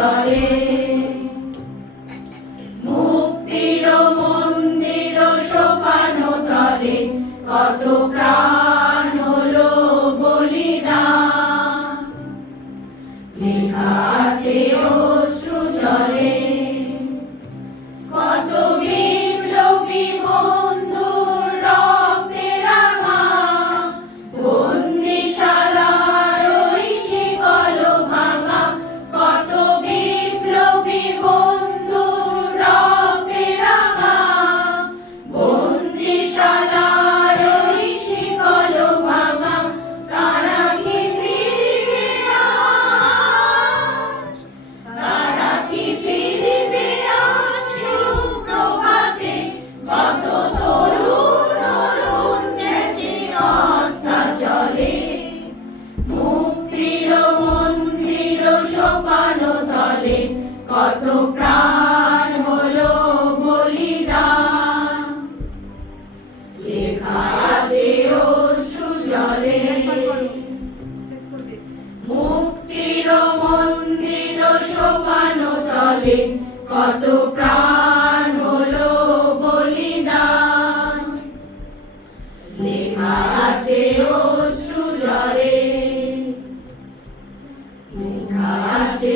জলে মুক্তির মন্দির সোপানো তলে কত প্রাণ হলো বলিদান লেখা আছে অশ্রু জলে কত বিপ্লবী বন্ধুর রক্তে রাঙা বন্দিশালার ওই শিকল ভাঙা কত বিপ্লবী বন্ধুর রক্তে রাঙা বন্দিশালার ওই শিকল ভাঙা তারা কি ফিরবে আজ তারা কি ফিরবে আজ সুপ্রভাতে কত তরুণ অরুণ নেচে অস্তাচলে মুক্তির মন্দির সোপানো তলে কত প্রাণ হলো বলিদান লেখা আছে অশ্রু জলে মুক্তির মন্দির সোপানো তলে কত প্রাণ হলো বলিদান লেখা আছে অশ্রু জলে লেখা আছে